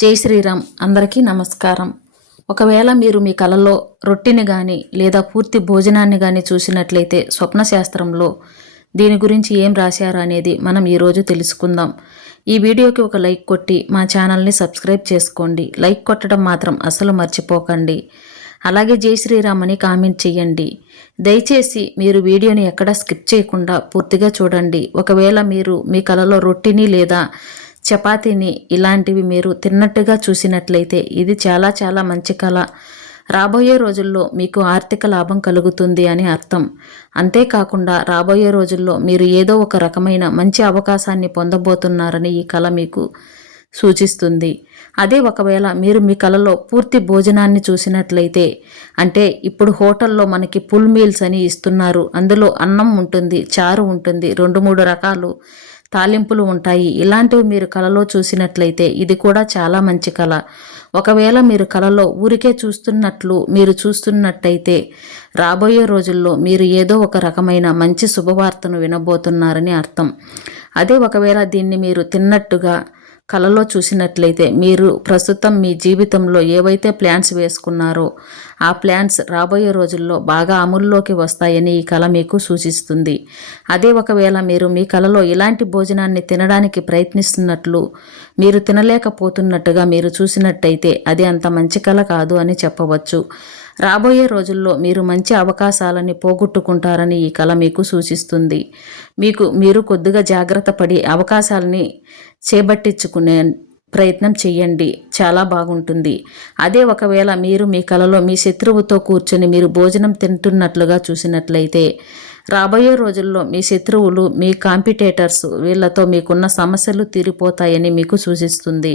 జై శ్రీరామ్. అందరికీ నమస్కారం. ఒకవేళ మీరు మీ కలలో రొట్టెని కానీ లేదా పూర్తి భోజనాన్ని కానీ చూసినట్లయితే స్వప్నశాస్త్రంలో దీని గురించి ఏం రాశారు అనేది మనం ఈరోజు తెలుసుకుందాం. ఈ వీడియోకి ఒక లైక్ కొట్టి మా ఛానల్ని సబ్స్క్రైబ్ చేసుకోండి. లైక్ కొట్టడం మాత్రం అస్సలు మర్చిపోకండి. అలాగే జై శ్రీరామ్ అని కామెంట్ చేయండి. దయచేసి మీరు వీడియోని ఎక్కడా స్కిప్ చేయకుండా పూర్తిగా చూడండి. ఒకవేళ మీరు మీ కలలో రొట్టెని లేదా చపాతీని ఇలాంటివి మీరు తిన్నట్టుగా చూసినట్లయితే ఇది చాలా చాలా మంచి కళ. రాబోయే రోజుల్లో మీకు ఆర్థిక లాభం కలుగుతుంది అని అర్థం. అంతేకాకుండా రాబోయే రోజుల్లో మీరు ఏదో ఒక రకమైన మంచి అవకాశాన్ని పొందబోతున్నారని ఈ కళ మీకు సూచిస్తుంది. అదే ఒకవేళ మీరు మీ కలలో పూర్తి భోజనాన్ని చూసినట్లయితే, అంటే ఇప్పుడు హోటల్లో మనకి ఫుల్ మీల్స్ అని ఇస్తున్నారు. అందులో అన్నం ఉంటుంది, చారు ఉంటుంది, 2-3 రకాలు తాలింపులు ఉంటాయి. ఇలాంటివి మీరు కలలో చూసినట్లయితే ఇది కూడా చాలా మంచి కళ. ఒకవేళ మీరు కలలో ఊరికే మీరు చూస్తున్నట్టయితే రాబోయే రోజుల్లో మీరు ఏదో ఒక రకమైన మంచి శుభవార్తను వినబోతున్నారని అర్థం. అదే ఒకవేళ దీన్ని మీరు తిన్నట్టుగా కలలో చూసినట్లయితే మీరు ప్రస్తుతం మీ జీవితంలో ఏవైతే ప్లాన్స్ వేసుకున్నారో ఆ ప్లాన్స్ రాబోయే రోజుల్లో బాగా అమల్లోకి వస్తాయని ఈ కళ మీకు సూచిస్తుంది. అదే ఒకవేళ మీరు మీ కలలో ఇలాంటి భోజనాన్ని తినడానికి ప్రయత్నిస్తున్నట్లు మీరు తినలేకపోతున్నట్టుగా మీరు చూసినట్టయితే అది అంత మంచి కళ కాదు అని చెప్పవచ్చు. రాబోయే రోజుల్లో మీరు మంచి అవకాశాలని పోగొట్టుకుంటారని ఈ కళ మీకు సూచిస్తుంది. మీరు కొద్దిగా జాగ్రత్త పడి అవకాశాలని చేపట్టించుకునే ప్రయత్నం చేయండి, చాలా బాగుంటుంది. అదే ఒకవేళ మీరు మీ కలలో మీ శత్రువుతో కూర్చొని మీరు భోజనం తింటున్నట్లుగా చూసినట్లయితే రాబోయే రోజుల్లో మీ శత్రువులు, మీ కాంపిటేటర్స్, వీళ్ళతో మీకున్న సమస్యలు తీరిపోతాయని మీకు సూచిస్తుంది.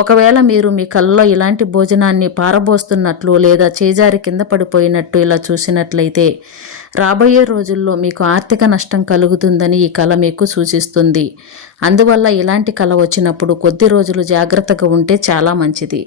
ఒకవేళ మీరు మీ కళ్ళలో ఇలాంటి భోజనాన్ని పారబోస్తున్నట్లు లేదా చేజారి కింద పడిపోయినట్టు ఇలా చూసినట్లయితే రాబోయే రోజుల్లో మీకు ఆర్థిక నష్టం కలుగుతుందని ఈ కళ మీకు సూచిస్తుంది. అందువల్ల ఇలాంటి కళ వచ్చినప్పుడు కొద్ది రోజులు జాగ్రత్తగా ఉంటే చాలా మంచిది.